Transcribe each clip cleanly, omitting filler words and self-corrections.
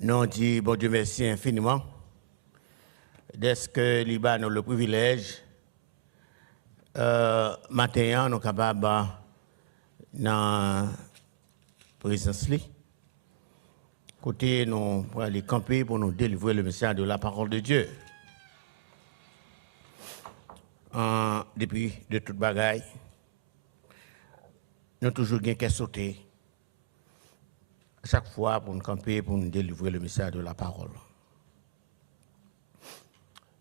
Nous dit bon Dieu merci infiniment. Dès que l'Iban a le privilège, matin, nous sommes capables dans la présence. Côté, nous pour aller camper pour nous délivrer le message de la parole de Dieu. Depuis de toute bagaille, nous avons toujours bien qu'à sauter. Chaque fois pour nous camper, pour nous délivrer le message de la parole.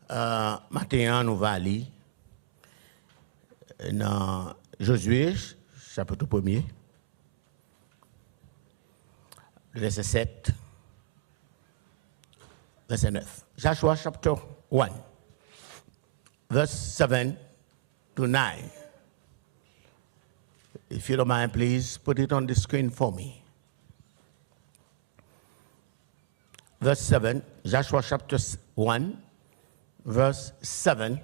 Maintenant, nous allons aller dans Josué, chapitre 1er, verset 7, verset 9. Joshua, chapter 1, verse 7 to 9. If you don't mind, please put it on the screen for me. Verse 7, Joshua chapter 1, verse 7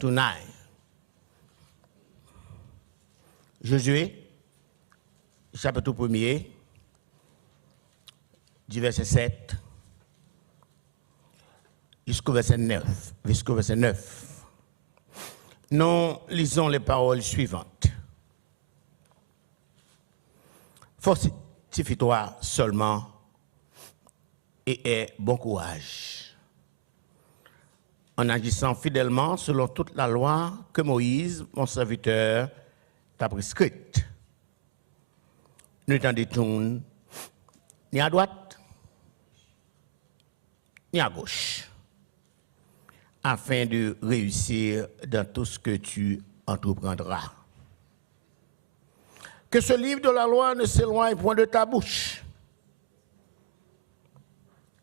to 9. Josué, chapitre 1er, du verset 7 jusqu'au verset 9. Nous lisons les paroles suivantes. Fortifie-toi seulement et aie bon courage, en agissant fidèlement selon toute la loi que Moïse, mon serviteur, t'a prescrite. Ne t'en détourne ni à droite, ni à gauche, afin de réussir dans tout ce que tu entreprendras. Que ce livre de la loi ne s'éloigne point de ta bouche.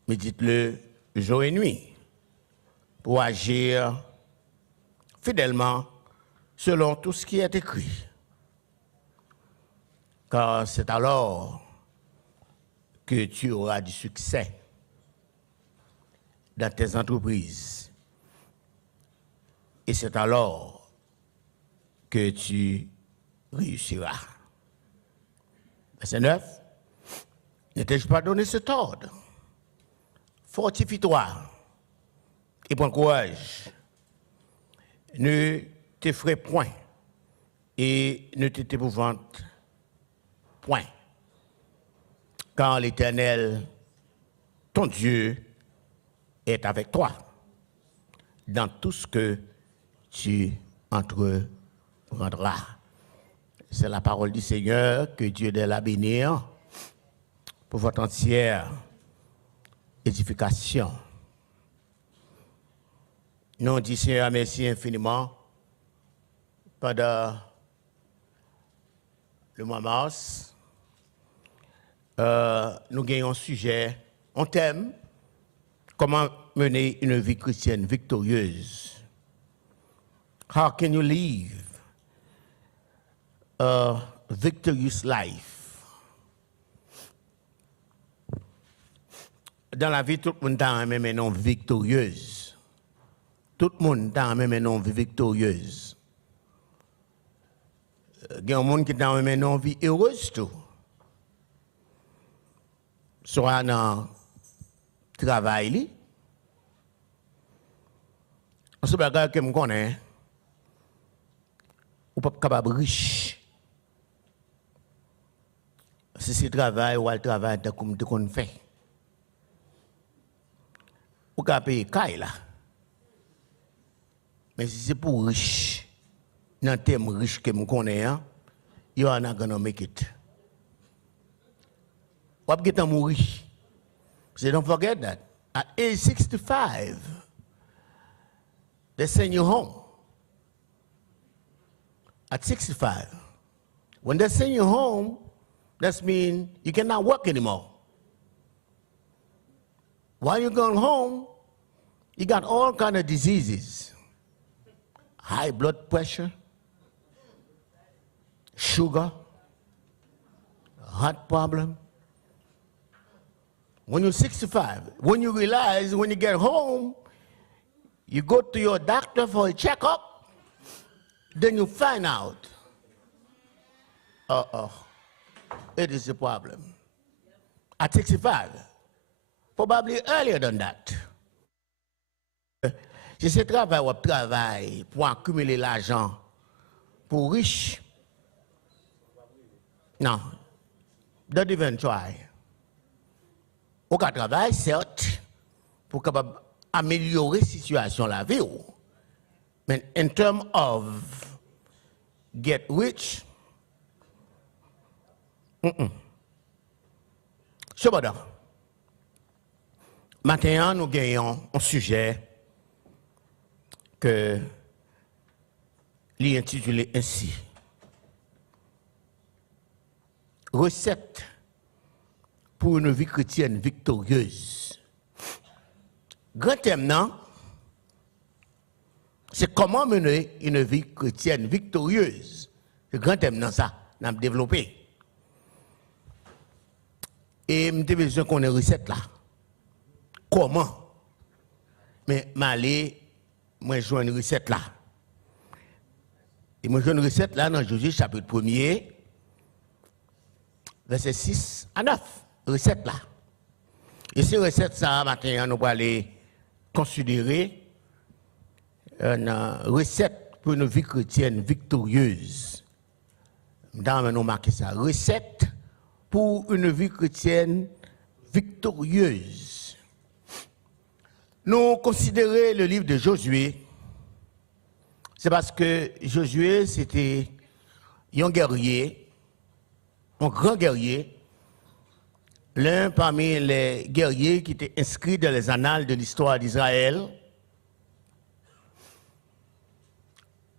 Médite-le jour et nuit pour agir fidèlement selon tout ce qui est écrit. Car c'est alors que tu auras du succès dans tes entreprises. Et c'est alors que tu réussiras. Verset 9. Ne t'ai-je pas donné cet ordre? Fortifie-toi et prends courage. Ne t'effraie point et ne t'épouvante point. Car l'Éternel, ton Dieu, est avec toi dans tout ce que tu entreprendras. C'est la parole du Seigneur, que Dieu de la bénir pour votre entière édification. Nous disons Seigneur merci infiniment pendant le mois de mars. Nous gagnons un sujet, un thème, comment mener une vie chrétienne victorieuse. How can you live a victorious life? Dans la vie, tout le monde a même un nom victorieuse. Tout le monde a même un nom victorieuse. Il y a un monde qui a même un nom vie heureuse tout. Soit dans le travail, ce bagage que je connais, ou pas capable riche. Si c'est travail ou le travail comme tu fait. Ou qu'à payer caille là. Mais si c'est pour riche, dans le thème riche que je connais, you are not gonna make it. Ou à get mourir. So don't forget that. At age 65, they send you home. At 65. When they send you home, that means you cannot work anymore. While you're going home, you got all kinds of diseases. High blood pressure, sugar, heart problem. When you're 65, when you realize when you get home, you go to your doctor for a checkup, then you find out, it is a problem. At 65, probably earlier than that. Si ce travail ou travail pour accumuler l'argent pour riches, non, don't even try. Au cas travail, certes, pour capable améliorer la situation la vie. Mais in terms of get rich, cependant, maintenant nous gagnons un sujet que l'intitulé ainsi. Recette pour une vie chrétienne victorieuse. Grand thème, non? C'est comment mener une vie chrétienne victorieuse. C'est grand thème, non, ça, nous avons développé. Et nous avons besoin qu'on ait une recette là. Comment? Mais moi, je joue une recette là. Et moi, je joue une recette là dans Josué chapitre 1er, verset 6 à 9. Recette là. Et ces recettes, ça, maintenant, nous allons aller considérer une recette pour une vie chrétienne victorieuse. Dans nous marquer ça. Recette pour une vie chrétienne victorieuse. Nous considérons le livre de Josué. C'est parce que Josué, c'était un guerrier, un grand guerrier, l'un parmi les guerriers qui étaient inscrits dans les annales de l'histoire d'Israël.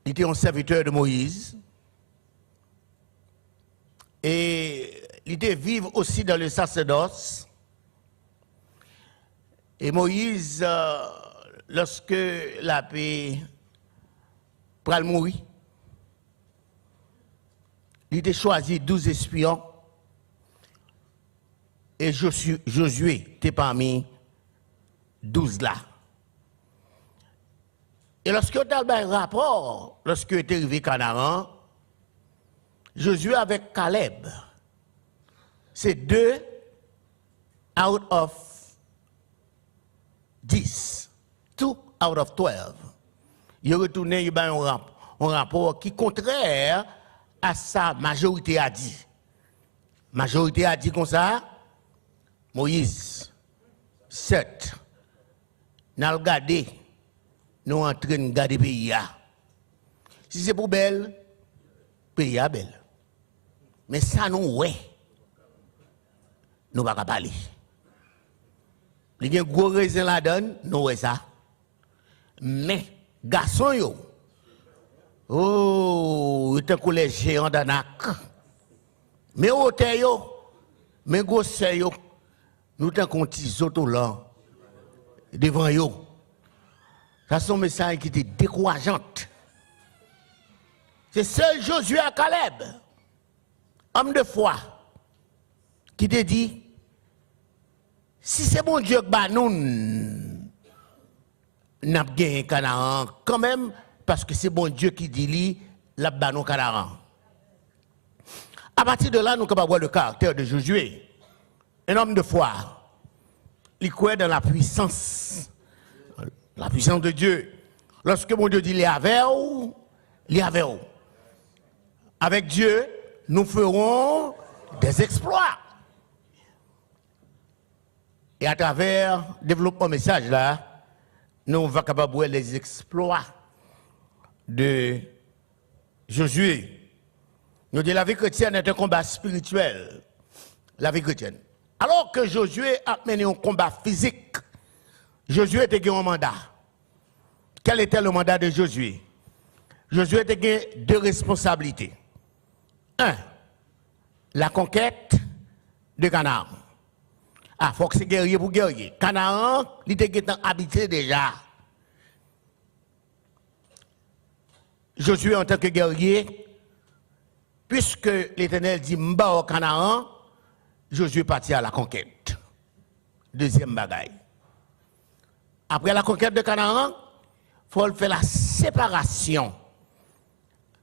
Il était un serviteur de Moïse. Et il était vivre aussi dans le sacerdoce. Et Moïse, lorsque la paix pral mourir, il était choisi 12 espions. Et Josué était parmi 12 là. Et lorsque on a le rapport, lorsque il est arrivé à Canaan, Josué avec Caleb, c'est 2 out of 10. 2 out of 12. Il est retourné, il a un rapport qui est contraire à sa majorité a dit. Majorité a dit comme ça, Moïse, 7. Nous allons regarder, nous en train de garder le pays. Si c'est pour belle, le pays est belle. Mais ça, nous, ouais, nous ne pouvons pas parler. Il y a un gros raisin là-dedans, nous, ouais, ça. Mais, garçon, yo, oh, il y a les géants d'Anak. Mais, hôtel, yo, mais, gros, yo, nous avons un petit auto là, devant yo. Ça, c'est un message qui était décourageant. C'est seul Josué à Caleb, homme de foi, qui te dit, si c'est bon Dieu que nous n'a gagné Canaan, quand même, parce que c'est bon Dieu qui dit lui, la banon Canaan. À partir de là, nous pouvons voir le caractère de Josué. Un homme de foi, il croit dans la puissance de Dieu. Lorsque mon Dieu dit, il est avec vous, il est avec vous. Avec Dieu, nous ferons des exploits. Et à travers le développement message là, nous allons capable voir les exploits de Josué. Nous disons la vie chrétienne est un combat spirituel. La vie chrétienne. Alors que Josué a mené un combat physique, Josué était un mandat. Quel était le mandat de Josué? Josué était 2 responsabilités. 1. La conquête de Canaan. Ah, il faut que c'est guerrier pour guerrier. Canaan, il était habité déjà. Josué, en tant que guerrier, puisque l'Éternel dit Mba au Canaan, Josué partit à la conquête. Deuxième bagaille. Après la conquête de Canaan, il faut faire la séparation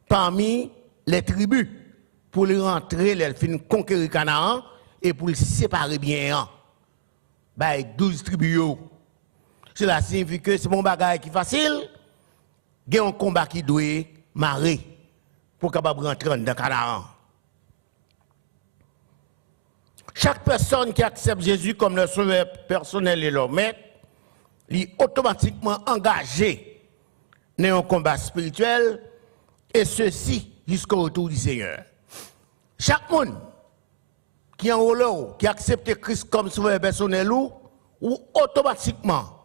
parmi les tribus pour les rentrer, les fins conquérir Canaan et pour les séparer bien. bah 12 tribus. Cela signifie que c'est mon bagage qui est facile, il y a un combat qui doit marrer pour capable rentrer dans Canaan. Chaque personne qui accepte Jésus comme leur sauveur personnel et leur maître, est automatiquement engagé dans un combat spirituel, et ceci jusqu'au retour du Seigneur. Chaque monde qui est en rôle, qui accepte Christ comme sauveur personnel ou automatiquement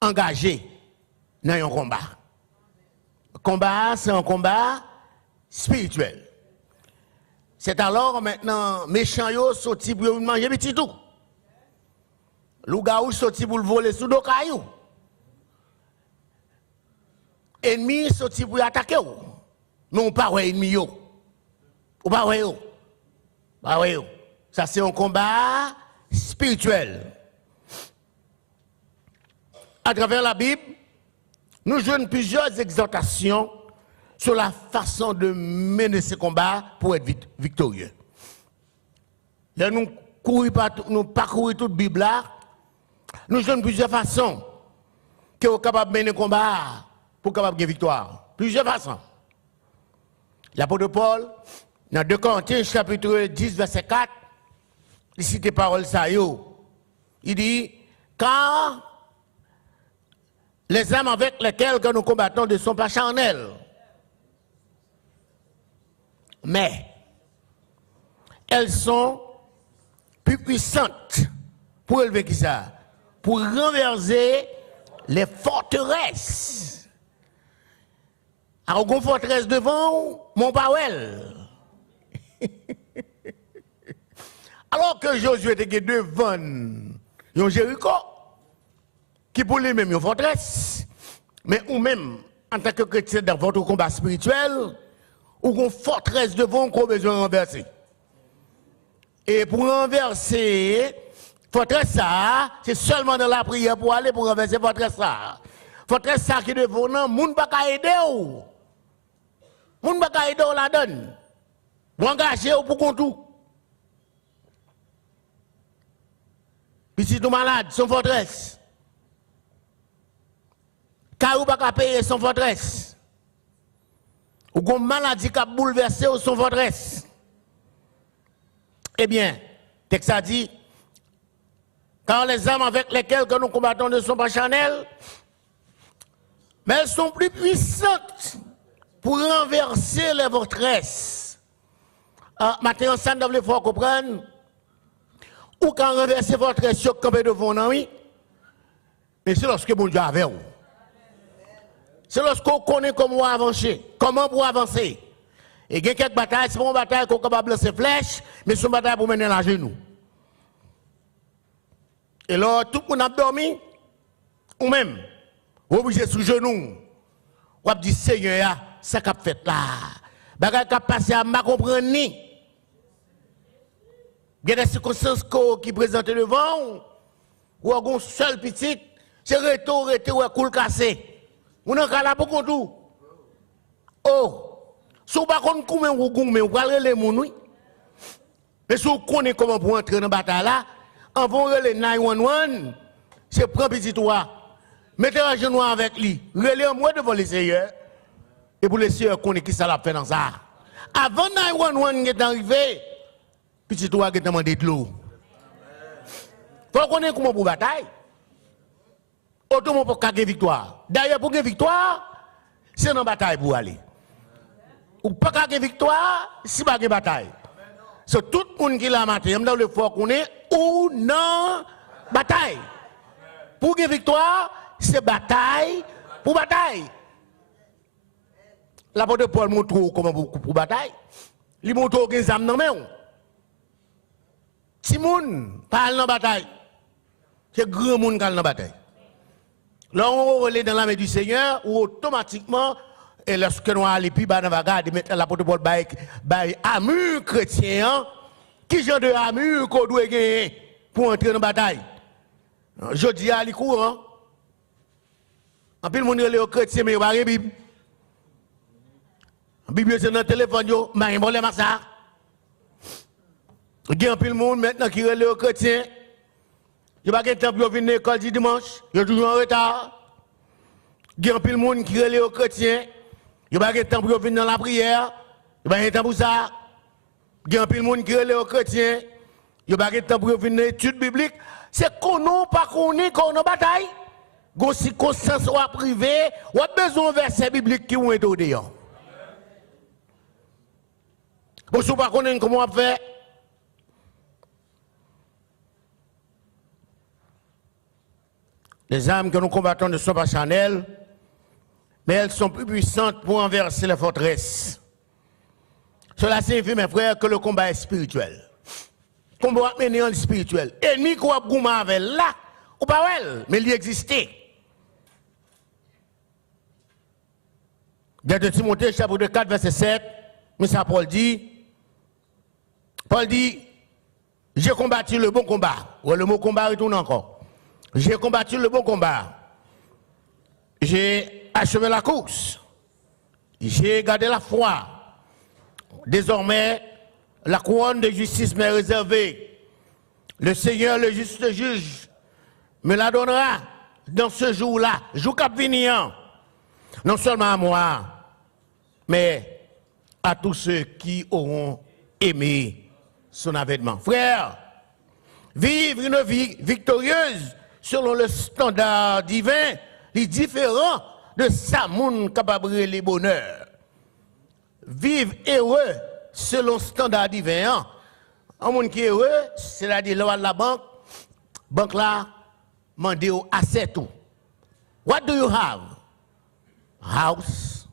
engagé dans un combat. Le combat, c'est un combat spirituel. C'est alors maintenant, méchant yo sorti pour manger petit tout. Loup-garou sorti pour le voler sous dos caillou. Ennemi sorti pour attaquer ou. Non pas ouais ennemi yo. Ou pas ouais yo. Pas ouais yo. Ça c'est un combat spirituel. À travers la Bible, nous jouons plusieurs exhortations sur la façon de mener ce combat pour être victorieux. Là, nous parcourons toute la Bible là, nous jouons plusieurs façons que nous sommes capables de mener le combat pour capable gagner victoire. Plusieurs façons. L'apôtre Paul, dans 2 Corinthiens chapitre 10, verset 4, il cite les paroles ça yo. Il dit, car les armes avec lesquelles nous combattons ne sont pas charnelles, mais elles sont plus puissantes pour élever qui ça? Pour renverser les forteresses. Alors, une forteresse devant, mon Powell. Alors que Josué était devant un Jéricho, qui pour lui-même une forteresse, mais ou même, en tant que chrétien dans votre combat spirituel, ou une forteresse devant qu'on a besoin de renverser. Et pour renverser, forteresse ça, c'est seulement dans la prière pour aller pour renverser forteresse ça. Forteresse ça qui est devant, non, moun pas qu'à aider ou. Moun pas qu'à aider ou la donne. Vous engagez ou pour qu'on tout. Puis si tout malade, son forteresse. Car ou pas qu'à payer son forteresse. Ou qu'on maladie qui a bouleversé son forteresse. Eh bien, texte a dit, car les armes avec lesquelles que nous combattons ne sont pas charnelles, mais elles sont plus puissantes pour renverser les forteresses. Maintenant, ça nous devons faut comprendre, ou quand renverser forteresse, sur camper devant nous, oui, mais c'est lorsque mon Dieu avait. C'est lorsqu'on connaît comment avancer, comment pour avancer. Et il y a quelques batailles, c'est une bataille qu'on est capable de lancer flèches, mais c'est une bataille pour mener la genou. Et là, tout le monde a dormi, ou même, obligé sous genou, ou a dit Seigneur, ça qu'a fait là. Bagay qu'a passé à ma comprendre ni. Il y a des circonstances qui présentent devant, ou un seul petit, c'est retour, ou un coule cassé. On a là pour qu'on tout. Oh! Si vous ne connaissez pas comment vous allez les gens, mais si vous connaissez comment pour entrer dans la bataille là, en vont les 911, c'est prendre petit toi, mettez un genou avec lui, relais moi devant les seigneurs, et pour les seigneurs connaissent qui ça l'a fait dans ça. Avant 911 est arrivé, petit toi qui demandé de l'eau. Il faut connaître comment pour bataille. Autrement pour gagner victoire. D'ailleurs, pour gagner victoire, c'est dans la bataille pour aller. Ou pas gagner victoire, si pas gagner bataille. C'est tout le monde qui l'a maté, même dans le fort qu'on est, ou non bataille. Pour gagner victoire, c'est bataille pour bataille. L'apôtre Paul montre comment pour bataille. Il montre qu'il y a des âmes. Si moun parle dans la bataille, c'est grand monde qui parle dans la bataille. Là, on relève dans la main du Seigneur, ou automatiquement, et lorsque nous allons plus bas dans la garde, mettre l'apôtre Paul by armure chrétien, qui genre de armure qu'on doit gagner pour entrer dans la bataille. Je dis à l'écoute, en plus, le monde est chrétien, mais il n'y a pas de Bible. La Bible, c'est dans le téléphone, mais il y a ça. Il y a un peu de monde maintenant qui est chrétien, Il n'y a pas de temps pour venir à l'école du dimanche. Il y a toujours en retard. Il y a un peu de monde qui est aux chrétiens. Il n'y a pas de temps pour venir dans la prière. Il n'y a pas de temps pour ça. Il y a un peu de monde qui est aux chrétiens. Il n'y a pas de temps pour venir dans l'étude biblique. C'est qu'on n'a pas qu'on est bataille. Gon circonstance ou à privé, ou a besoin de verset biblique qui ont été au dehors. Vous ne pas connaître comment on fait. Les armes que nous combattons ne sont pas charnelles, mais elles sont plus puissantes pour renverser les forteresses. Cela signifie, mes frères, que le combat est spirituel. Le combat est mené en spirituel. Ennemi qu'on a goumé avec là, ou pas elle, mais il existait. Dans 2 Timothée, chapitre 4, verset 7, M. Paul dit, j'ai combattu le bon combat. Ouais, le mot combat retourne encore. J'ai combattu le bon combat. J'ai achevé la course. J'ai gardé la foi. Désormais, la couronne de justice m'est réservée. Le Seigneur, le juste juge, me la donnera dans ce jour-là, jour cap venir. Non seulement à moi, mais à tous ceux qui auront aimé son avènement. Frère, vivre une vie victorieuse selon le standard divin est différent de sa monde capable de bonheur. Vivre heureux selon le standard divin. Un monde qui est heureux, c'est-à-dire la banque là, mandé au asset tout. What do you have? House,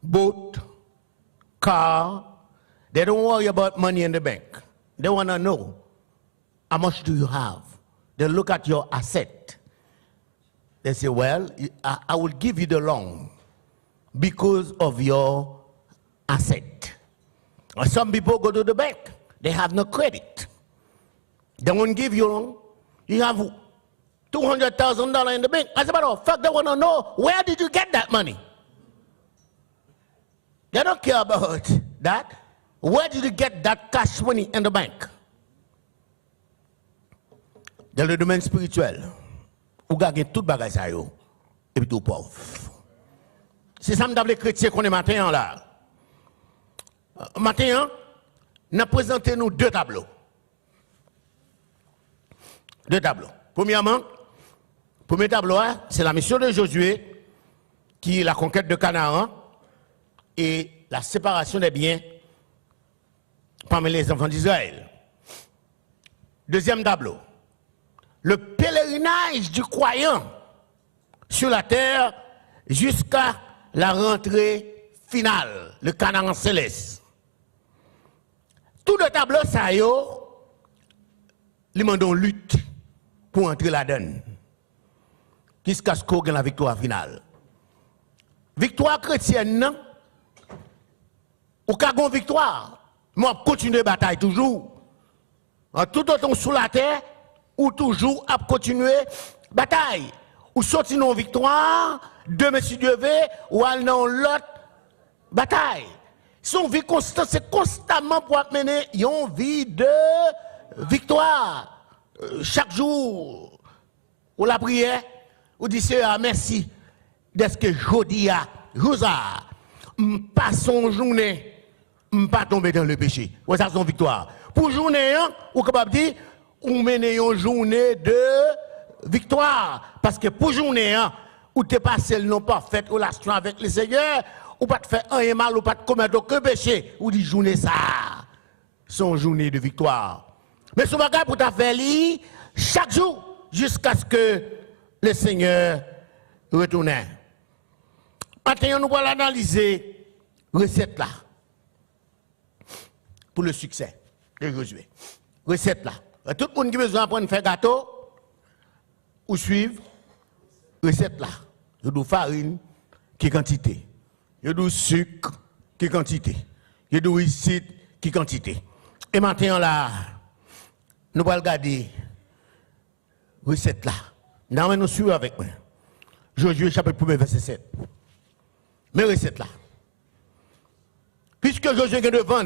boat, car. They don't worry about money in the bank. They want to know how much do you have. They look at your asset. They say, well, I will give you the loan because of your asset. Some people go to the bank. They have no credit. They won't give you loan. You have $200,000 in the bank. As a matter of fact, they want to know, where did you get that money? They don't care about that. Where did you get that cash money in the bank? Dans le domaine spirituel, vous gagnez tout bagage ça yo, et puis tout pauvre. C'est ça que les chrétiens qu'on est matin là. Matin, nous avons présenté nous deux tableaux. Deux tableaux. Premièrement, premier tableau, c'est la mission de Josué, qui est la conquête de Canaan et la séparation des biens parmi les enfants d'Israël. Deuxième tableau, le pèlerinage du croyant sur la terre jusqu'à la rentrée finale, le Canaan céleste. Tout le tableau, ça y est, ils m'ont donné lutte pour entrer là-dedans. Jusqu'à ce qu'on gagne la victoire finale. Victoire chrétienne, non? Ou qu'à une victoire, moi, continuer la bataille toujours. En tout autant sous la terre, ou toujours à continuer la bataille. Ou sortir une victoire, de M. Dieu ou aller dans l'autre bataille. Son vie constante, c'est constamment pour mener une vie de victoire. Chaque jour, ou la prière, ou dit Seigneur, merci d'être que jodi a, Josa, pas son journée, pas tomber dans le péché. Ouais, ça, son victoire. Pour journée, ou capable de dire, on mène une journée de victoire. Parce que pour journée, ou tu passé le non parfaite relation avec le Seigneur, ou pas te faire un mal, ou pas te commettre aucun péché, ou dit journée ça, son journée de victoire. Mais ce bagage pour ta faire chaque jour, jusqu'à ce que le Seigneur retourne. Maintenant, nous allons analyser la recette là, pour le succès de Josué. Recette là. Tout le monde qui a besoin d'apprendre à faire gâteau, ou suivre, recette là. Il y a de farine, qui quantité. Il y a de sucre, qui quantité. Il y a de réussite, qui quantité. Et maintenant là, nous allons regarder recette là. Nous nous suivons avec moi. Josué chapitre 1 verset 7. Mais recette là. Puisque Josué est devant,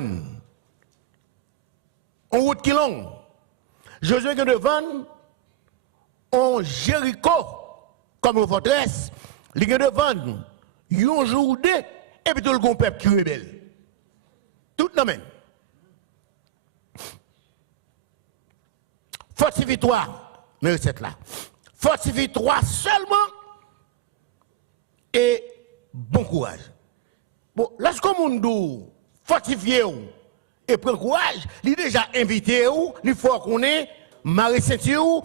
en route qui longue, Josué est devant on Jéricho comme une forteresse, il y a devant nous, un jour ou deux, et puis tout le peuple qui rebelle. Tout le monde. Fortifie-toi, mais c'est là. Fortifie-toi seulement et bon courage. Bon, lorsqu'on dit fortifiez-vous et prenez courage, il est déjà invité ou, il faut qu'on ait maré ceinture ou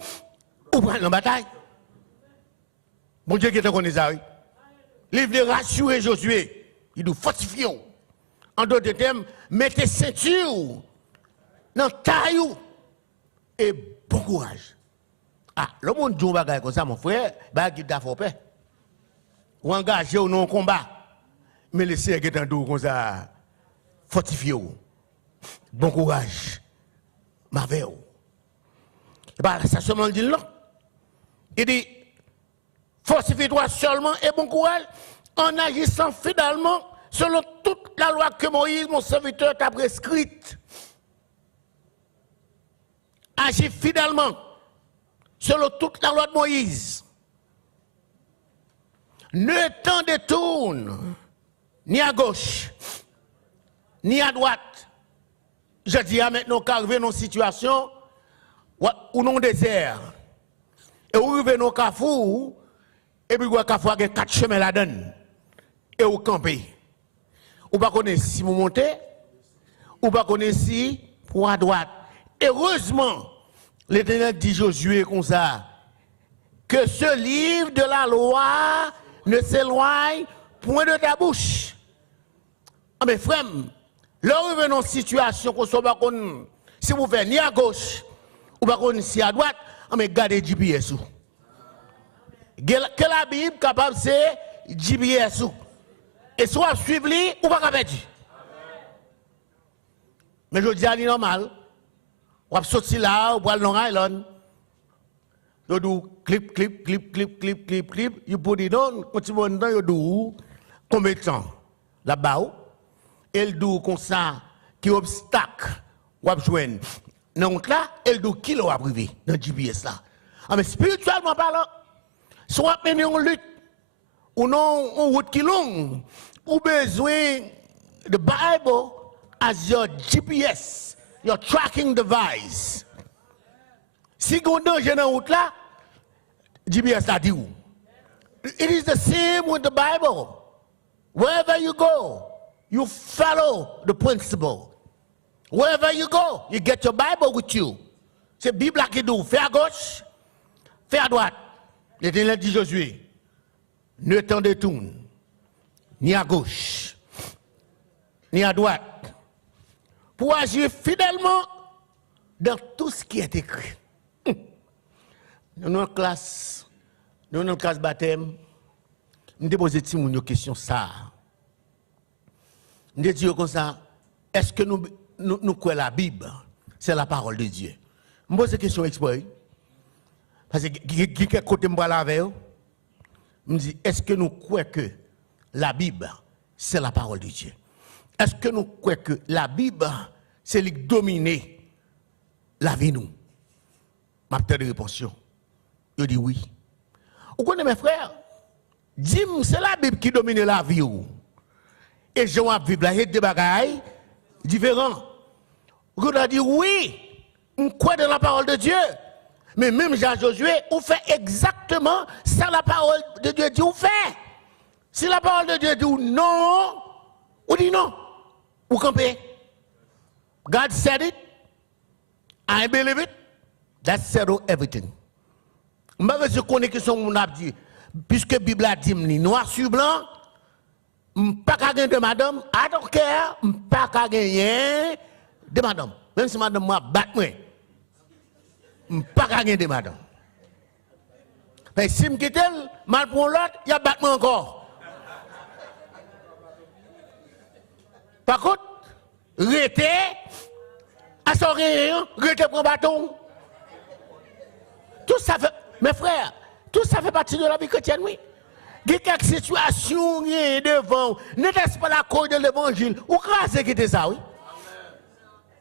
prendre la bataille. Bon Dieu qui est connu ça, oui. Il veut rassurer Josué, il doit fortifier. En d'autres termes, mettez ceinture dans taille et bon courage. Ah, le monde dit un bagage comme ça, mon frère, il a fait peur. Ou engagé ou non combat. Mais laissez qui est en dos comme ça, fortifiez. Bon courage. Marveille. Et bien, ça seulement dit non. Il dit, fortifie-toi seulement et bon courage en agissant fidèlement selon toute la loi que Moïse, mon serviteur, t'a prescrite. Agis fidèlement selon toute la loi de Moïse. Ne t'en détourne ni à gauche, ni à droite. Je dis à maintenant qu'arriver dans une situation ou non désert. Et vous arrivez dans le carrefour, et puis le carrefour a 4 chemins là-dedans. Et vous campez. Ou pas connaître si vous montez, ou pas connaître si pour à droite. Heureusement, l'Éternel dit Josué comme ça, que ce livre de la loi ne s'éloigne point de ta bouche. Ah mais frère, là vous venez dans une situation qu'on soit pas si vous faites ni à gauche, ou pas si à droite, ah mais gardez GPS. Que la Bible capable c'est GPS. Et soit suivre lui ou pas capable. Mais je dis à lui normal. On va sortir là, on va aller dans Long Island. You do clip, clip, clip, clip, clip, clip, clip. You put it on, continue dedans, you do combien de temps là-bas. Elle do comme ça, qui obstacle, ou à joindre. Donc là, elle do qui l'a privé dans le GPS là. Ah mais spirituellement parlant, soit mener en lutte, ou non, en route qui longue, ou besoin de Bible as your GPS, your tracking device. Si vous avez un danger dans la route là, GPS a dit où? It is the same with the Bible. Wherever you go, you follow the principle. Wherever you go, you get your Bible with you. C'est la Bible qui dit, fais à gauche, fais à droite. L'Éternel dit Josué, ne t'en détourne, ni à gauche, ni à droite, pour agir fidèlement dans tout ce qui est écrit. Dans notre classe baptême, nous avons posé une question ça. Nous avons dit comme ça, est-ce que nous croyons la Bible? C'est la parole de Dieu. Je pose une question exprès. Parce que quelqu'un côté me parle avec eux, me dit, est-ce que nous croyons que la Bible, c'est la parole de Dieu? Est-ce que nous croyons que la Bible, c'est lui qui domine la vie nous? Ma petite réponse. Je dis oui. Vous connaissez mes frères? Dis-moi, c'est la Bible qui domine la vie. Et je vais vivre là, il y a des bagailles différents. Vous avez dit oui, on croit dans la parole de Dieu. Mais même Jean-Josué, on fait exactement ça la parole de Dieu dit, on fait. Si la parole de Dieu dit non, on dit non. Vous campez. God said it. I believe it. That settled everything. Je connais que son mon a dit, puisque la Bible a dit noir sur blanc, je ne peux pas gagner de madame, I don't care, je ne peux pas gagner de madame. Même si madame m'a battu, je ne peux pas gagner de madame. Mais si je me quitte, mal pour l'autre, il y a battu encore. Par contre, rester à son rayon, rester pour un bâton. Tout ça fait, mes frères, tout ça fait partie de la vie chrétienne, oui. Il y a quelques situations devant, n'était-ce pas la cause de l'évangile? Ou grâce qui était ça, oui?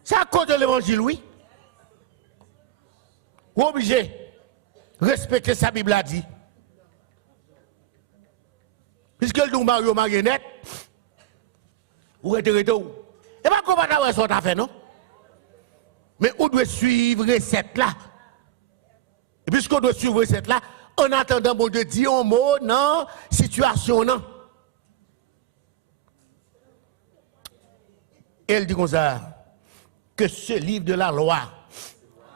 C'est à cause de l'évangile, oui. Vous obligé respecter sa Bible a dit. Puisque le don Mario marionnette, ou retirez tout. Et pas qu'on va avoir ça fait, non? Mais on doit suivre recette là. Et puisqu'on doit suivre recette là, en attendant, bon Dieu dit un mot, non, situation, non. Elle dit comme ça, que ce livre de la loi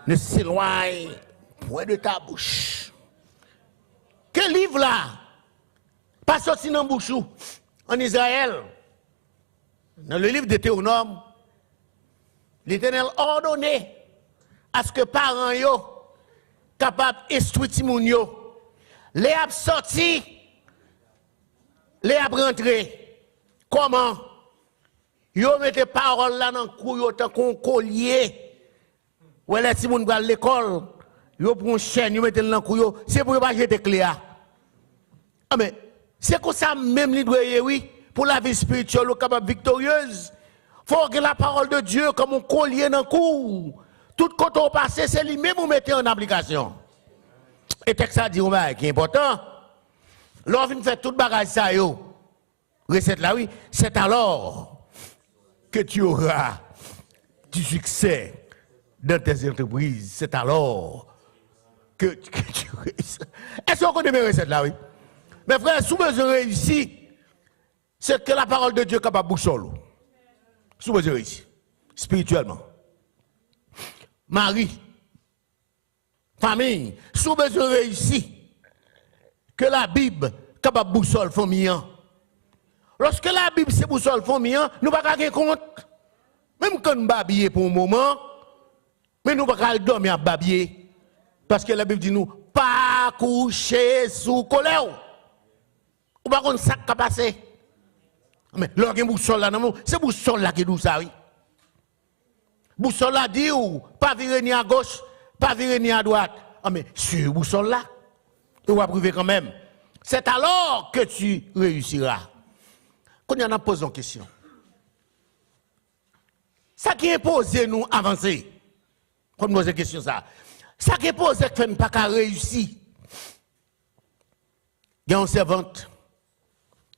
ne s'éloigne point de ta bouche. Quel livre là? Pas sorti dans la bouche en Israël. Dans le livre de Théonome, l'Éternel ordonné à ce que parents yo capables d'instruire Timoun yo, les a sorti, les a rentré. Comment? Yo mette parole là dans le cou, yo tant qu'on collier. Ou les Timoun va à l'école, yo prend une chaîne, yo mette dans le cou, c'est pour pas jeter clé. Ah mais c'est comme ça même li doit oui. Pour la vie spirituelle, capable victorieuse, il faut que la parole de Dieu comme un collier dans le cou. Tout côté au passé, c'est lui-même vous mettez en application. Et texte ça dit qui est important. Lorsqu'on fait tout bagage ça recette là oui, c'est alors que tu auras du succès dans tes entreprises. C'est alors que tu réussis. Est-ce qu'on connaît mes recettes là oui? Mes frères, sous besoin de réussir, c'est que la parole de Dieu est capable de boussole. Sous besoin de réussir, spirituellement. Mari, famille, sous besoin de réussir, que la Bible est capable de boussole famille. Lorsque la Bible c'est boussole famille, nous ne pouvons pas gagner compte. Même quand nous babiller pour un moment, mais nous ne pouvons pas dormir à babiller. Parce que la Bible dit nous, pas coucher sous colère. Ou pas qu'on sac passé. Mais l'orgue boussole là, c'est boussole là qui dit ça, oui. Boussole là dit ou pas virer ni à gauche, pas virer ni à droite. Ah mais sur boussole là, tu vas prouver quand même. C'est alors que tu réussiras. Quand on a posé une question, ça qui est posé nous avancer. Quand nous posons une question ça, ça qui est posé que fait pas qu'à réussir. Il y a une servante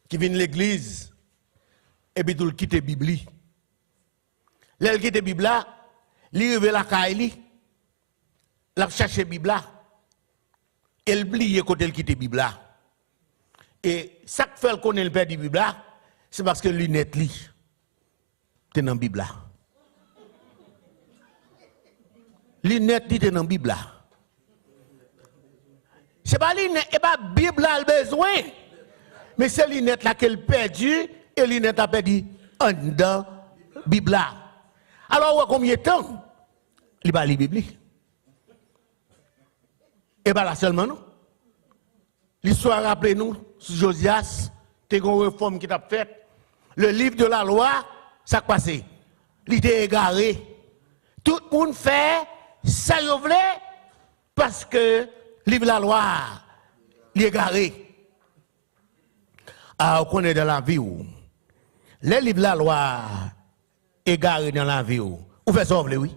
qui vient de l'église et puis il quitte la Bible. L'elle quitte la Bible, il arrive la caille, il cherche la Bible, elle oublie quand elle quitte la Bible. Et ça qui fait qu'on le perd de la Bible, c'est parce que les lunettes li t'es dans la Bible. Les lunettes li t'es dans la Bible. C'est pas lunette, et pas Bible a besoin. Mais c'est les lunettes là qu'elle perdu et les lunettes a perdu en dedans Bible. Alors combien de temps il va lire la Bible? Et pas là seulement non. L'histoire rappelle nous sur Josias, t'es une réforme qui t'a faite. Le livre de la loi, ça passé. Il était égaré. Tout le monde fait ça qu'il voulait parce que le livre de la loi, il est égaré. Ah, on connaît dans la vie où les livres de la loi égarés dans la vie où on fait sauver, oui.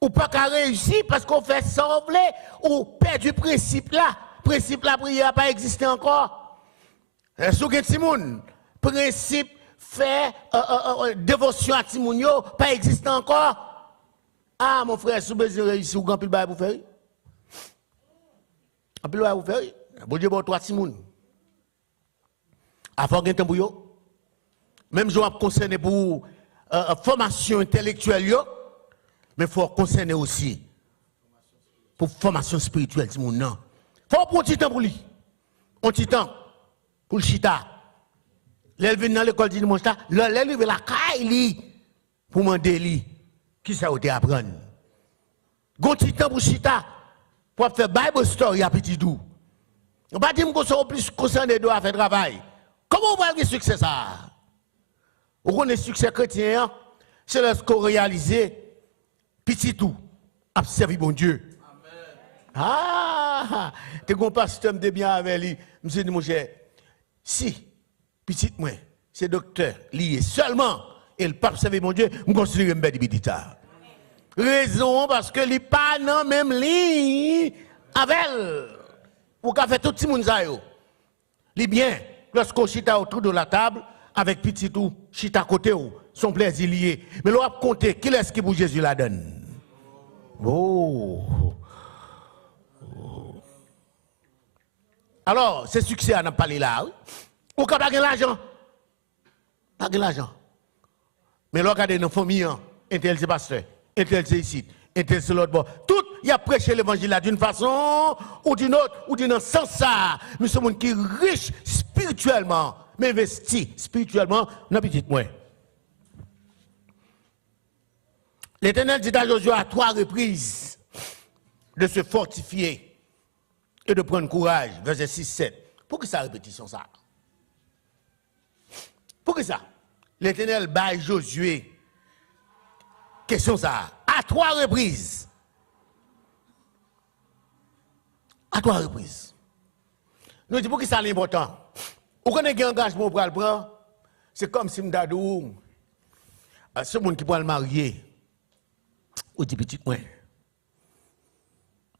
Ou pas qu'à réussir parce qu'on fait sauver ou perd du principe là. Principe la prière n'a pas existé encore. Sous Timoun, principe fait dévotion à Timoun pas existé encore. Ah mon frère, sous besoin de réussir, ou grand pile bail pour faire. Un pile bail pour faire. Bon Dieu bon toi Timoun. Avant de temps pour yo. Même je vais concerner pour formation intellectuelle yo, mais il faut concerner aussi pour formation spirituelle Timoun non. Faut prendre un petit temps pour lui. Un petit temps pour le chita. L'elle vient dans l'école du dimanche là, l'elle vient la caille pour demander lui qui ça a été apprendre. Un petit temps pour chita pour faire Bible story à petit doux. On va dire que ça plus concerné de faire travail. Comment on va avoir succès ça? On a un succès chrétien, c'est lorsqu'on réalise petit tout, à servir bon Dieu. Ah, tu as un pasteur de bien avec lui. Monsieur dit, mon cher, si, petit moi, c'est docteur lié seulement, et le pape savait mon Dieu, je considère un bel bidita. Raison, parce que les pas non même li Avec, ou qu'a fait tout le monde ça yo. Li bien, lorsqu'on chita autour de la table, avec petit tout, chita côté ou, son plaisir lié. Mais l'on a compté, qui est-ce qui pour Jésus la donne? Oh. Alors, c'est succès à n'a pas là. Ou quand pas l'argent? Pas l'argent. Mais là, regardez nos familles, un tel c'est pasteur, un tel c'est ici, un tel c'est l'autre bord. Tout, il a prêché l'évangile là d'une façon ou d'une autre, ou d'un sens ça. Nous sommes qui riches spirituellement, mais investis spirituellement dans petit moins. L'Éternel dit à Josué à 3 reprises de se fortifier et de prendre courage. Verset 6-7. Pourquoi ça répétition ça? Pourquoi ça? L'Éternel bat Josué. Question ça. À 3 reprises. À 3 reprises. Nous disons pourquoi ça est important. Vous connaissez un engagement pour le prendre? C'est comme si m'dadou ce monde qui peut le marier. Ou dit petit moins.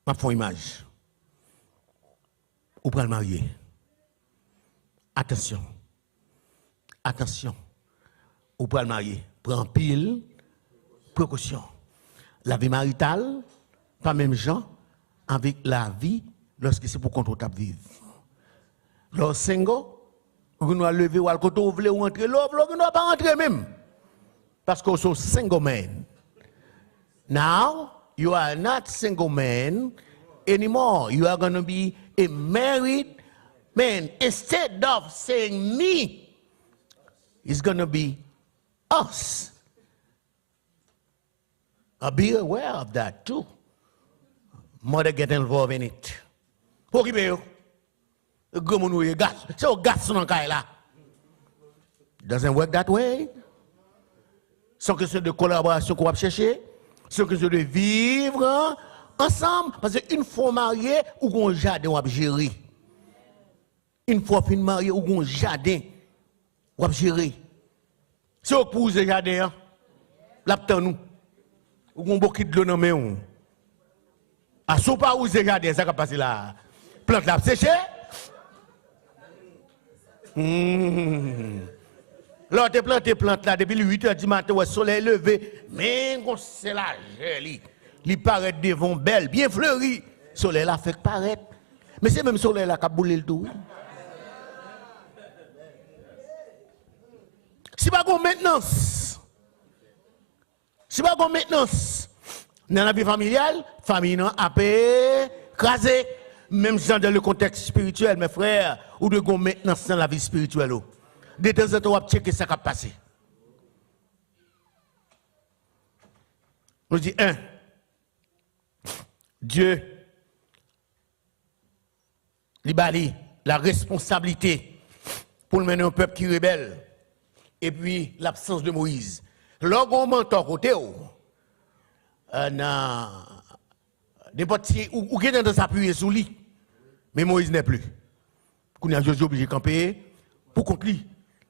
Ma font image. Ou pour le marier. Attention. Attention. Ou pour le marier. Prends pile précaution. La vie maritale, pas même gens avec la vie lorsque c'est pour qu'on tape vivre. Lorsque single, vous nous lever ou à côté vous voulez rentrer, vous ne pas rentrer même. Parce que vous êtes single man. Now, you are not single man anymore. You are going to be a married man. Instead of saying me, it's going to be us. Be aware of that too. Mother get involved in it. C'est au garçon dans là. Doesn't work that way. C'est une question de collaboration qu'on va chercher. C'est une question de vivre ensemble. Parce qu'une fois marié, ou un jardin, on va gérer. Une fois fin marié, ou un jardin, on va gérer. C'est au pour le jardin, l'aptan nous. Ou un bouquet de l'eau dans main. À ce pas où le jardin, ça va passer là. Plante la séché. Là, tu plantes plante là depuis 8h du matin, le soleil levé, mais c'est la gel. Il paraît devant belle, bien fleuri. Le soleil là fait paraître. Mais c'est même le soleil là qui a boulé le tout. Si pas qu'on maintenance, dans la vie familiale, famille non a crasé. Même si dans le contexte spirituel, mes frères, ou de gon maintenance dans la vie spirituelle. De temps en temps, on va checker ce qui a passé. On dit, Dieu, libali la responsabilité pour mener un peuple qui rebelle. Et puis, l'absence de Moïse. Lorsqu'on mentor côté, n'importe qui, ou quelqu'un de s'appuyer sur lui. Mais Moïse n'est plus. Qu'on a Josué obligé de camper pour conclure.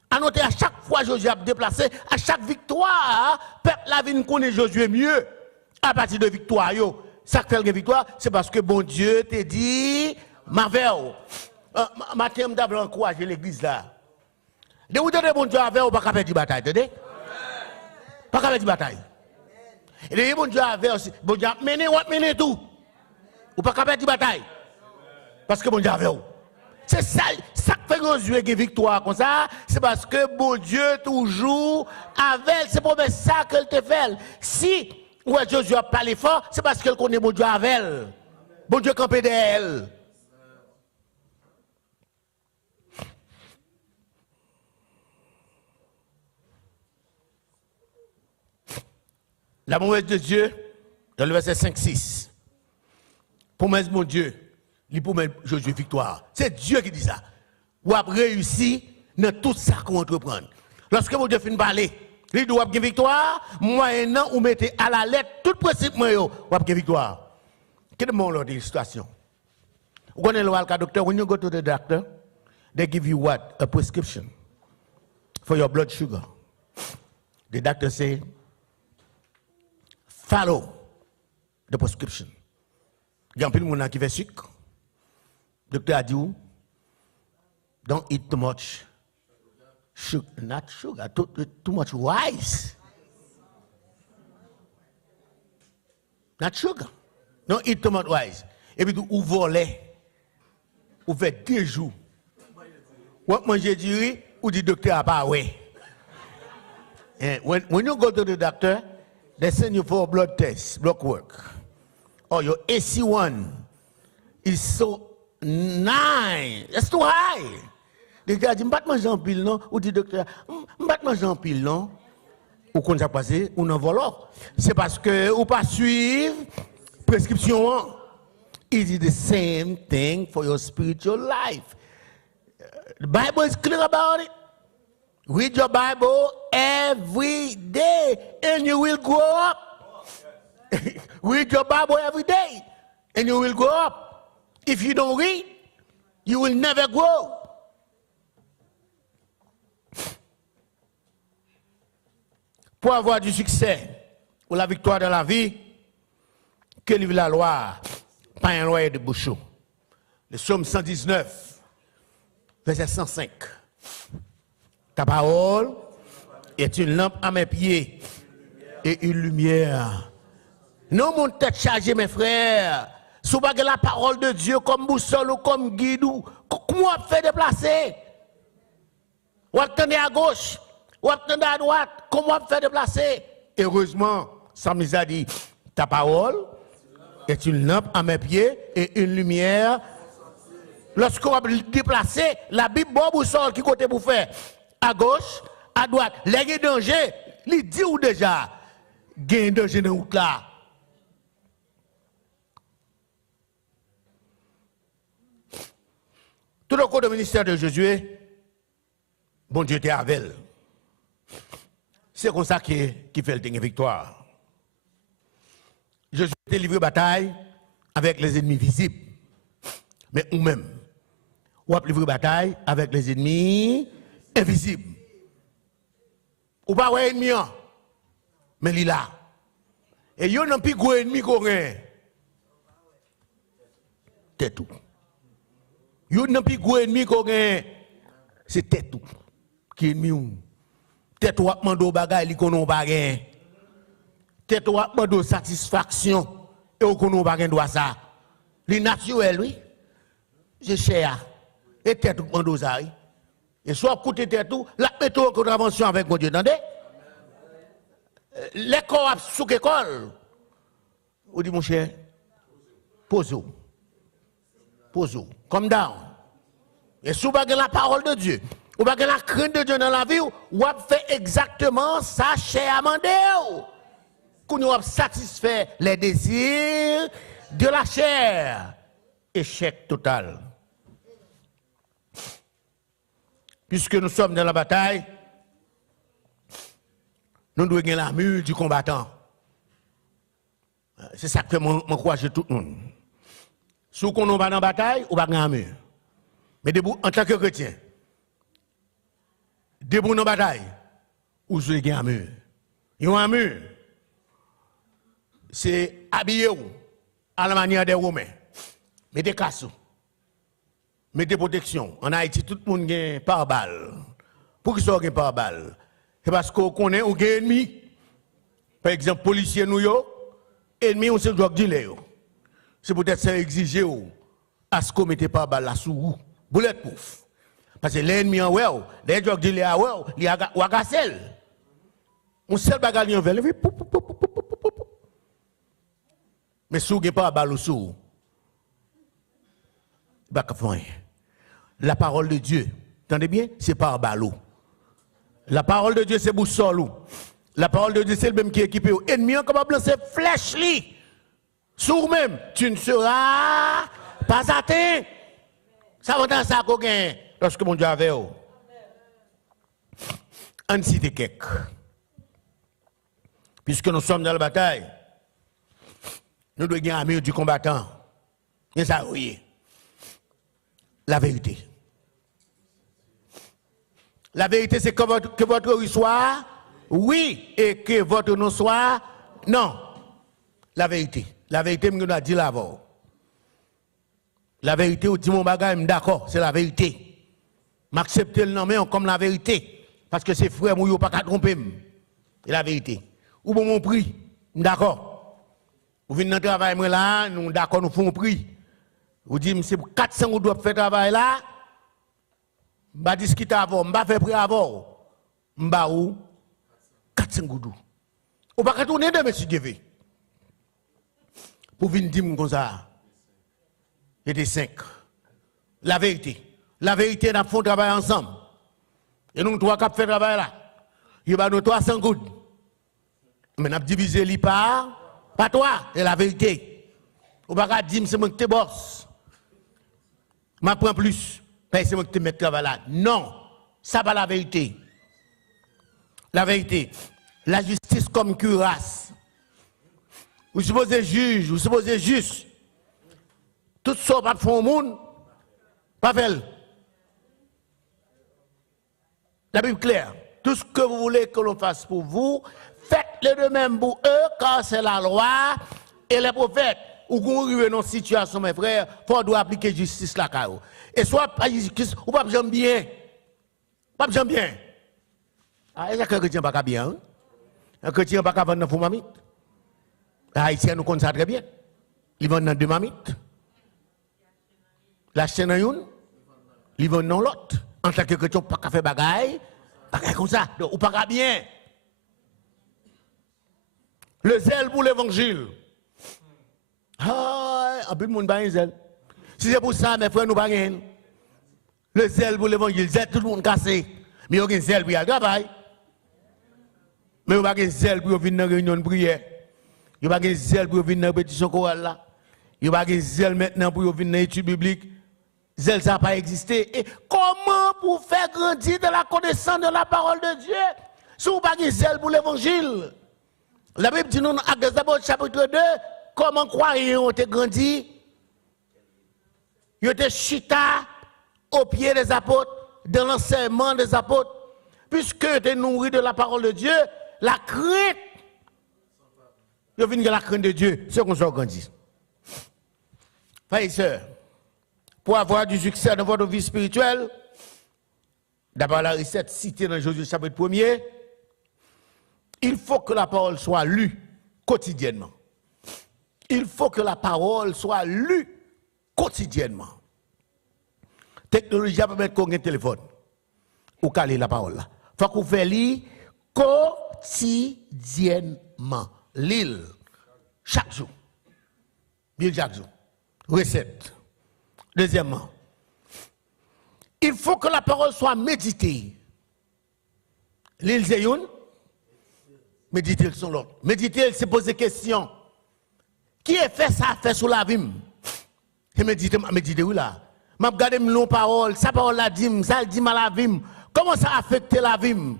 À noter à chaque fois Josué a déplacé, à chaque victoire, peuple la vie connaît Josué mieux. À partir de victoire, ça fait une victoire, c'est parce que bon Dieu t'a dit, ma veille. Matin, d'abord encourager l'église là. De vous donner bon Dieu avec ou pas faire de bataille, entendez? Pas faire de bataille. Et de bon Dieu avec aussi, bon Dieu mener tout. Ou pas faire de bataille. Parce que bon Dieu avec vous. C'est ça qui fait Josué qui victoire comme ça, c'est parce que bon Dieu toujours avec, c'est pour ça qu'elle te fait. Si ouais, Josué a parlé fort, c'est parce qu'elle connaît bon Dieu avec elle. Bon Dieu campé d'elle. La promesse de Dieu, dans le verset 5-6. Promesse mon Dieu, il promet Josué victoire. C'est Dieu qui dit ça. Ou a réussi dans tout ça qu'on entreprend. Lorsque mon Dieu finit de parler, il doit avoir victoire, moyennant ou mettez à la lettre tout principe, ou avoir victoire. Quelle est mon situation? Vous connaissez le docteur, when you go to the doctor, they give you what? A prescription for your blood sugar. The doctor say, follow the prescription. Il y a un peu de monde qui fait sucre. Le docteur a dit, don't eat too much sugar, not sugar, too much rice. Not sugar. Don't eat too much rice. Et puis, vous volez. Vous faites 2 jours. Vous mangez du riz, ou dit docteur, pas ouais. When you go to the doctor, they send you for a blood test, blood work. Oh, your AC1 is so 9. That's too high. Le docteur a dit, je ne vais pas manger en pile, non? Ou dit docteur, je ne vais pas manger en pile, non? Ou qu'on s'est passé, ou non volant. C'est parce que ou pas suivre prescription. It is the same thing for your spiritual life. The Bible is clear about it. Read your Bible every day and you will grow up. Read your Bible every day and you will grow up. If you don't read, you will never grow. Pour avoir du succès ou la victoire dans la vie, que livre la loi, pas un loyer de bouchon. Le psaume 119, verset 105. Ta parole est une lampe à mes pieds et une lumière. Non, mon tête chargée, mes frères. Si vous avez la parole de Dieu comme boussole ou comme guide, comment vous faites déplacer? Vous attendez à gauche, vous attendez à droite, comment vous faites déplacer? Heureusement, Samuel a dit, ta parole est une lampe à mes pieds et une lumière. Lorsqu'on va déplacer, la Bible, bon boussole qui côté pour faire? À gauche, à droite. Les dangers, il dit ou déjà, il y a un danger dans la route là. Tout le cours du ministère de Josué, bon Dieu était avec elle. C'est comme ça qu'il fait le victoire. Josué était livré bataille avec les ennemis visibles. Mais ou même, ou a livré bataille avec les ennemis invisibles. Ou pas un ennemi, mais il est là. Et il y a un plus gros ennemi qu'on a. C'est tout. Il y a un plus gros ennemi qu'on a. C'est tête tout. Qui est ennemi. Tête ou a demandé au bagage, il qu'on pas gain. Tête ou a demandé satisfaction et on qu'on pas gain droit ça. Les naturel oui. C'est cher. Et tête ou demandé ça. Et soit côté tête tout, la méthode de contravention avec mon Dieu, entendez? L'école sous l'école. Vous dites mon cher, pose-vous. Pose-vous. Come down. Et si vous avez la parole de Dieu, vous avez la crainte de Dieu dans la vie, vous fait exactement ça, cher Amandé. Vous avez satisfait les désirs de la chair. Échec total. Puisque nous sommes dans la bataille, nous devons gagner l'armure du combattant. C'est ça que fait mon courage tout le monde. Si on va dans la bataille, on va gagner l'armure. Mais debout, en tant que chrétien, debout dans la bataille, vous devez gagner l'armure. Et l'armure, c'est habiller à la manière des Romains. Mettez casse. Mettez protection. En Haïti, tout le monde a pare-balles. Pour qui ça a pare-balles? C'est parce qu'on connaît un ennemi. Par exemple, policier nous yo, ennemi on se drug dealer. C'est peut-être ça exiger à ce qu'on mette pare-balles là sous vous. Bulletproof. Parce que l'ennemi en ouais, les drug dealers ouais, il a gassel. On seul bagarre en veille. Mais si vous n'avez pas balle sous, la parole de Dieu, entendez bien, c'est pas ballot. La parole de Dieu, c'est boussole. La parole de Dieu, c'est le même qui est équipé. Ennemi, capable de lancer flèche li. Sur même, tu ne seras pas atteint. Ça va dans ça qu'on gagne lorsque mon Dieu avait. On cite quelques. Puisque nous sommes dans la bataille, nous devons gagner l'armure du combattant. Et ça, oui. La vérité. La vérité, c'est que votre oui soit oui et que votre non soit non. La vérité. La vérité, nous l'a dit là-bas. La vérité, ou dit mon bagage, d'accord, c'est la vérité. M'accepter le nom comme la vérité. Parce que c'est frère, moi, pas qu'à tromper. C'est la vérité. Ou bon mon prix, d'accord. Vous venez dans le travail, moi là, nous d'accord, nous faisons un prix. Vous dites, c'est 400 ou doit faire travail là. Je vais discuter avant, je vais faire prix avant. Je vais où 400 goudou. Ou pas retourner de monsieur Dieu. Pour venir dire comme ça. C'était 5. La vérité. La vérité, nous faisons travail ensemble. Et nous, trois qui faisons travail là. Il y a nous 300 gouttes. Mais nous avons divisé les par toi. Et la vérité. Ou pas dire c'est moi qui te bosse. Je prends plus. C'est moi qui te mets travail là. Non. Ça pas la vérité. La vérité. La justice comme cuirasse. Vous supposez juge, vous supposez juste. Tout ça, pas de fond au monde, pas fait. La Bible claire. Tout ce que vous voulez que l'on fasse pour vous, faites-le de même pour eux, car c'est la loi et les prophètes. Ou qu'on arrive dans une situation, mes frères, il faut appliquer justice là. Et soit pas justice, ou pas j'aime bien. Pas j'aime bien. Ah, il y a quelqu'un qui n'est pas bien. Hein? Un chrétien n'est pas vendre dans mamite. Les Haïtiens nous connaissent ça très bien. Ils vendent dans deux mamites. La chaîne en une, ils vendent dans l'autre. En tant que chrétien, pas qu'à faire bagaille, bagaille comme ça, ou pas bien. Le zèle pour l'évangile. Ah, un peu de monde pas un zèle. Si c'est pour ça, mes frères, nous pas rien. Le zèle pour l'évangile, zèle tout le monde cassé. Mais il y a un zèle pour le travail. Mais il n'y a pas un zèle pour venir dans la réunion de prière. Il n'y a pas un zèle pour venir dans la pétition chorale là. Il n'y a pas un zèle maintenant pour venir dans l'étude biblique. Zèle, ça n'a pas existé. Et comment pour faire grandir de la connaissance de la parole de Dieu si vous n'avez pas zèle pour l'évangile? La Bible dit nous dans Actes des Apôtres chapitre 2, comment croyez-vous ont été grandi? Ils ont été chita au pied des apôtres, dans l'enseignement des apôtres, puisque ils étaient nourris de la parole de Dieu, la crainte. Ils viennent de la crainte de Dieu, c'est qu'on soit grandi. Frères et sœurs, pour avoir du succès dans votre vie spirituelle, d'abord la recette citée dans Josué chapitre 1er, il faut que la parole soit lue quotidiennement. Il faut que la parole soit lue quotidiennement. Technologie va permettre qu'on ait un téléphone ou caler la parole là. Il faut qu'on fasse lire quotidiennement. Lire chaque jour. Bien chaque jour. Recette. Deuxièmement, il faut que la parole soit méditée. L'île Zéyoun, méditer sur l'autre. Méditer, c'est poser des questions. Qui a fait ça, fait sur la vie? Et méditer où là? Je regarde mes paroles, sa parole la dit, ça dit mal la vie. Comment ça affecte la vie?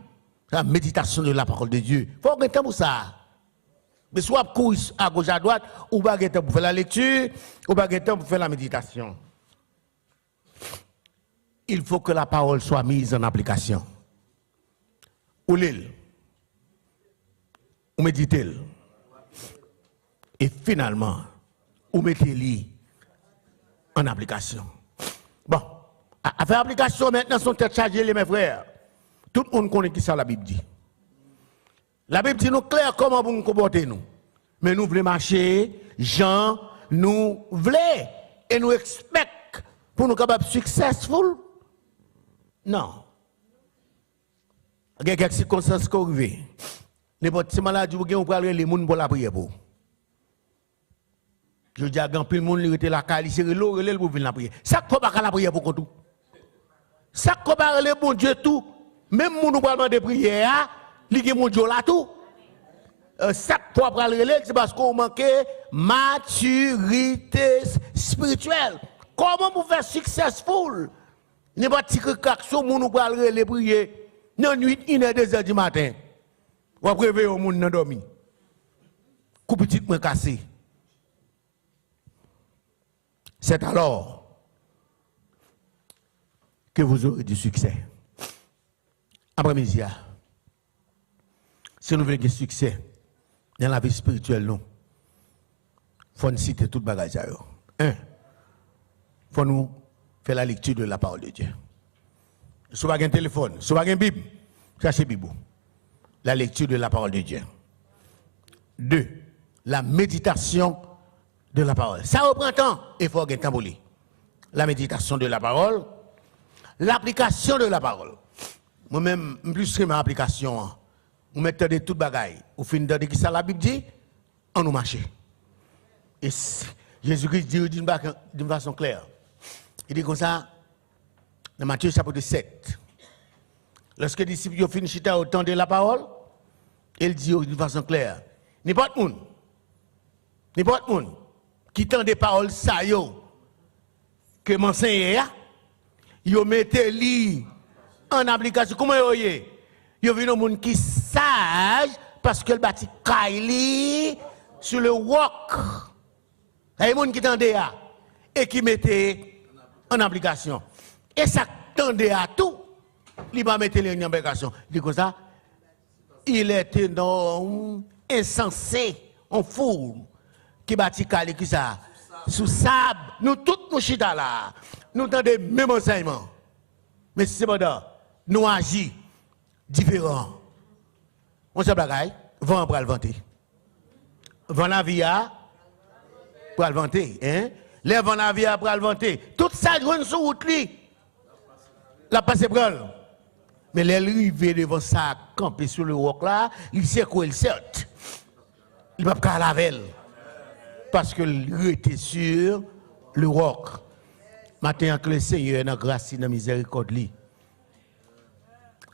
La méditation de la parole de Dieu. Il faut avoir un temps pour ça. Mais soit courir à gauche à droite, ou pas un temps pour faire la lecture, ou pas un temps pour faire la méditation. Il faut que la parole soit mise en application. Ou l'île, ou méditez. Et finalement, ou mettez-le en application. Bon, à faire application maintenant, son tête chargée, mes frères. Tout le monde connaît qui ça la Bible dit. La Bible dit nous clair comment vous nous comporter nous. Mais nous voulons marcher, Jean, nous voulons et nous expect pour nous capables successful. Non. Il y a quelques circonstances qui arrivent. N'importe quelle maladie, vous pouvez les gens pour la prière pour. Je dis à grand pile monde, il était la cali, c'est l'eau, il pour venir la prière. Ça ne faut pas la prière pour tout. Ça ne faut pas le bon Dieu tout. Même si nous parlons de prière, il y a mon Dieu là tout. Ça ne faut pas le relais, c'est parce qu'on manque maturité spirituelle. Comment vous faire successful? N'importe quel action, nous parlons de prier. Non, nuit, 1h, 2h du matin. Vous prévenez au monde dormi. Coup petit me cassé. C'est alors que vous aurez du succès. Après-midi, si nous voulons du succès dans la vie spirituelle, il faut citer tout le bagage. 1. Il faut nous faire la lecture de la parole de Dieu. Si vous avez un téléphone, si vous avez une Bible, cherchez la Bible. La lecture de la parole de Dieu. 2. La méditation de la parole. Ça reprend temps, il faut un temps pour lui. La méditation de la parole, l'application de la parole. Moi-même, plus que ma application, on met de toute bagaille. Au fin de qui ça la Bible dit, on nous marche. Et Jésus-Christ dit d'une façon claire. Il dit comme ça, dans Matthieu chapitre 7. Lorsque les disciples ont fini au temps de la parole, il dit d'une façon claire, n'importe monde qui tend des paroles ça yo que m'enseigne yo mettez li en application. Comment yo yé? Yo vinn un monde qui sage parce que le bâti kaili sur le roc. Il y a des gens qui tendent à et qui mettent en application. Et ça tendait à tout, il va mettre les en application. Il dit comme ça, il est énorme, insensé, on fou, qui bâtit calé qui ça, sous sable. Nous tous nous chita là, nous tendons même enseignement. Mais c'est bon, nous agissons différents. On se bagaille, vent pour le vanter. Vent la vie pour le vanter, hein? Les vents la vie pour le vanter. Tout ça joue sur route li. La passe prendre. Mais les arrivés devant ça, camper sur le roc là, il sait quoi il sait. Il ne va pas laver. Parce qu'il était sur le roc. Maintenant que le Seigneur dans grâce et dans miséricorde li,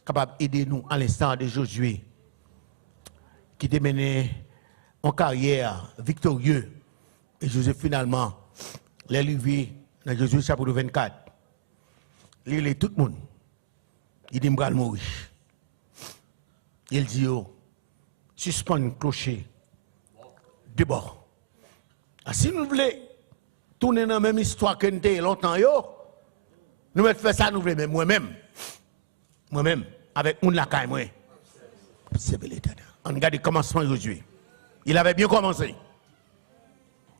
capable d'aider nous à l'instant de Josué, qui t'a mené en carrière victorieux. Et Josué finalement, l'arrivée dans Josué chapitre 24, il est tout le monde. Il dit, je vais mourir. Il dit, suspend le clocher de bord. Si nous voulons tourner dans la même histoire que nous avons longtemps, nous allons faire ça, nous voulons, mais moi-même, avec mon lacaille, moi, c'est l'éternel. On regarde le commencement Josué. Il avait bien commencé.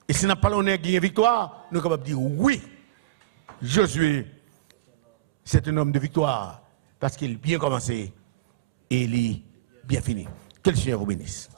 Et si nous n'avons pas gagné victoire, nous sommes capables de dire oui, Josué, c'est un homme de victoire parce qu'il a bien commencé et il a bien fini. Que le Seigneur vous bénisse.